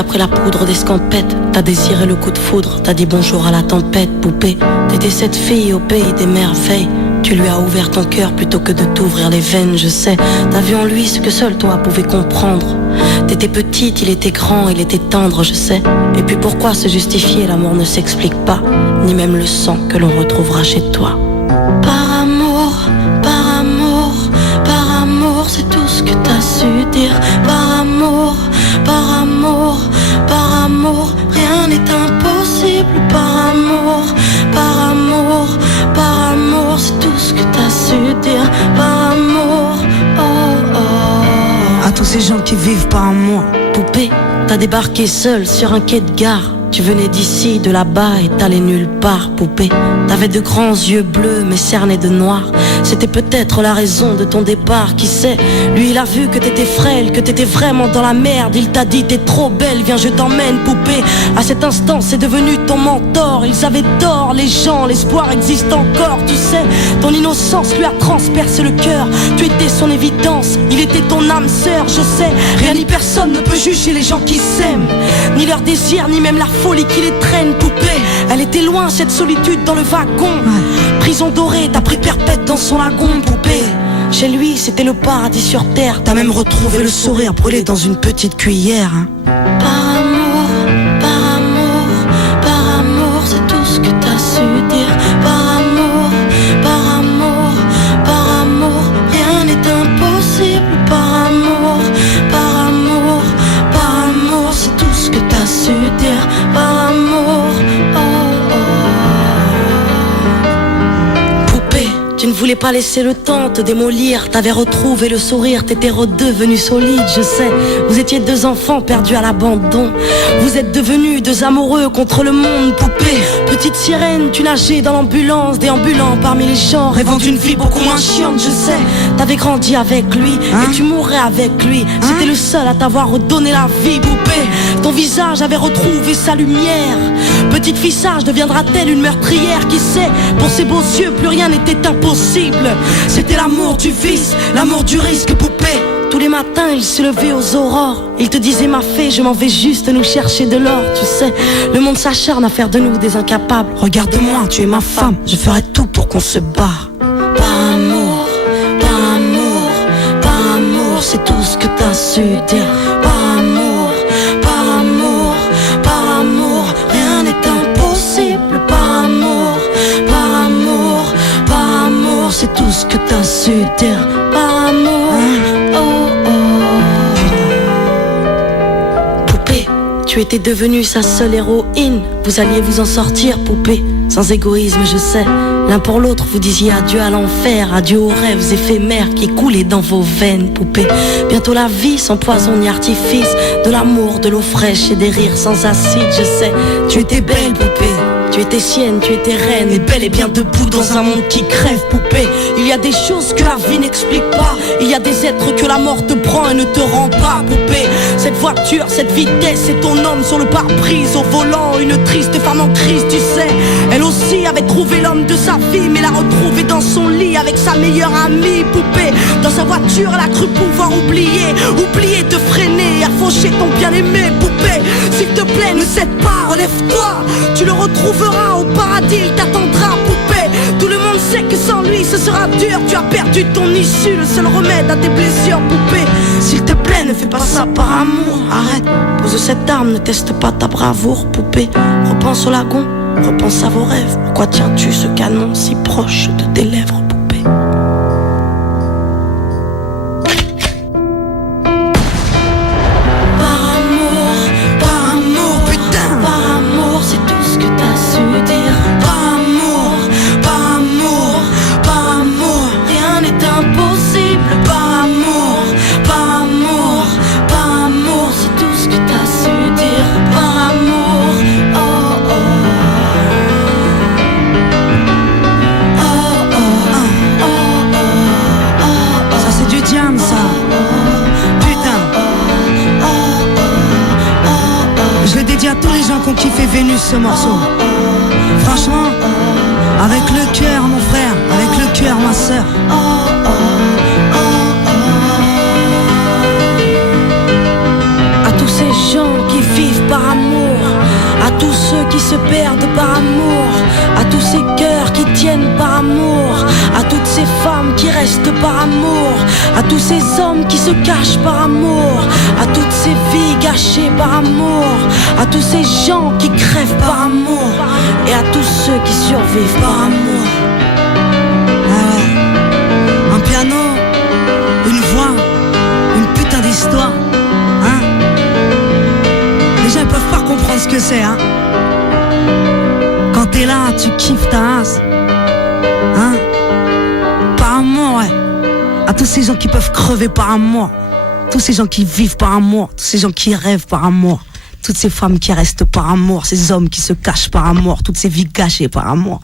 t'as pris la poudre d'escampette, t'as désiré le coup de foudre, t'as dit bonjour à la tempête, poupée. T'étais cette fille au pays des merveilles. Tu lui as ouvert ton cœur plutôt que de t'ouvrir les veines, je sais. T'as vu en lui ce que seul toi pouvais comprendre. T'étais petite, il était grand, il était tendre, je sais. Et puis pourquoi se justifier, l'amour ne s'explique pas, ni même le sang que l'on retrouvera chez toi. Par amour, par amour, par amour, c'est tout ce que t'as su dire. Par amour, par amour, par amour, rien n'est impossible. Par amour, par amour, par amour, c'est tout ce que t'as su dire. Par amour, oh oh. À tous ces gens qui vivent par amour. Poupée, t'as débarqué seule sur un quai de gare. Tu venais d'ici, de là-bas et t'allais nulle part, poupée. T'avais de grands yeux bleus mais cernés de noir. C'était peut-être la raison de ton départ, qui sait. Lui il a vu que t'étais frêle, que t'étais vraiment dans la merde. Il t'a dit t'es trop belle, viens je t'emmène, poupée. À cet instant c'est devenu ton mentor. Ils avaient tort les gens, l'espoir existe encore, tu sais. Ton innocence lui a transpercé le cœur. Tu étais son évidence, il était ton âme sœur, je sais. Rien ni personne ne peut juger les gens qui s'aiment, ni leur désir, ni même la folie qui les traîne, poupée. Elle était loin cette solitude dans le wagon. Prison dorée, t'as pris perpète dans son lagon, poupée. Chez lui c'était le paradis sur terre. T'as même retrouvé le sourire brûlé dans une petite cuillère, hein. Par amour, par amour, par amour, c'est tout ce que t'as su dire. Par amour, par amour, par amour, rien n'est impossible. Par amour, par amour, par amour, c'est tout ce que t'as su dire. Par amour, oh oh. Poupée, tu ne voulais pas laisser le temps te démolir. T'avais retrouvé le sourire, t'étais redevenu solide, je sais. Vous étiez deux enfants perdus à l'abandon. Vous êtes devenus deux amoureux contre le monde, poupée. Petite sirène, tu nageais dans l'ambulance, déambulant parmi les gens, rêvant d'une vie beaucoup moins chiante, je sais. T'avais grandi avec lui, et tu mourrais avec lui. C'était le seul à t'avoir redonné la vie, poupée. Ton visage avait retrouvé sa lumière. Petite fille sage deviendra-t-elle une meurtrière? Qui sait, pour ses beaux yeux plus rien n'était impossible. C'était l'amour du vice, l'amour du risque, poupée. Tous les matins il se levait aux aurores. Il te disait ma fée, je m'en vais juste nous chercher de l'or. Tu sais, le monde s'acharne à faire de nous des incapables. Regarde-moi, tu es ma femme, je ferai tout pour qu'on se barre. Par amour, par amour, par amour, c'est tout ce que t'as su dire. Par amour, par amour, par amour, rien n'est impossible. Par amour, par amour, par amour, c'est tout ce que t'as su dire. Par amour, oh oh. Poupée, tu étais devenue sa seule héroïne. Vous alliez vous en sortir, poupée, sans égoïsme, je sais. L'un pour l'autre, vous disiez adieu à l'enfer, adieu aux rêves éphémères qui coulaient dans vos veines, poupée. Bientôt la vie sans poison ni artifice, de l'amour, de l'eau fraîche et des rires sans acide, je sais. Tu étais belle, poupée. Tu étais sienne, tu étais reine, et belle et bien debout dans un monde qui crève, poupée. Il y a des choses que la vie n'explique pas. Il y a des êtres que la mort te prend et ne te rend pas, poupée. Cette voiture, cette vitesse, c'est ton homme sur le pare-brise. Au volant, une triste femme en crise, tu sais. Elle aussi avait trouvé l'homme de sa vie, mais l'a retrouvé dans son lit avec sa meilleure amie, poupée. Dans sa voiture, elle a cru pouvoir oublier de freiner, à faucher ton bien-aimé, poupée. S'il te plaît, ne cède pas, relève-toi. Tu le retrouveras au paradis, il t'attendra, poupée. Tout le monde sait que sans lui ce sera dur. Tu as perdu ton issue, le seul remède à tes blessures, poupée. S'il te plaît, ne fais pas ça par amour. Arrête, pose cette arme, ne teste pas ta bravoure, poupée. Repense au lagon, repense à vos rêves. Pourquoi tiens-tu ce canon si proche de tes lèvres, poupée? Qu'on kiffait Vénus ce morceau. Franchement, avec le cœur mon frère, avec le cœur ma soeur. À tous ces gens qui qui vivent par amour, à tous ceux qui se perdent par amour, à tous ces cœurs qui tiennent par amour, à toutes ces femmes qui restent par amour, à tous ces hommes qui se cachent par amour, à toutes ces vies gâchées par amour, à tous ces gens qui crèvent par amour, et à tous ceux qui survivent par amour. Un piano, une voix, une putain d'histoire, hein. Les gens ils peuvent pas comprendre ce que c'est, hein. Quand t'es là, tu kiffes ta race, hein. Par amour, ouais. À tous ces gens qui peuvent crever par amour, tous ces gens qui vivent par amour, tous ces gens qui rêvent par amour, toutes ces femmes qui restent par amour, ces hommes qui se cachent par amour, toutes ces vies gâchées par amour,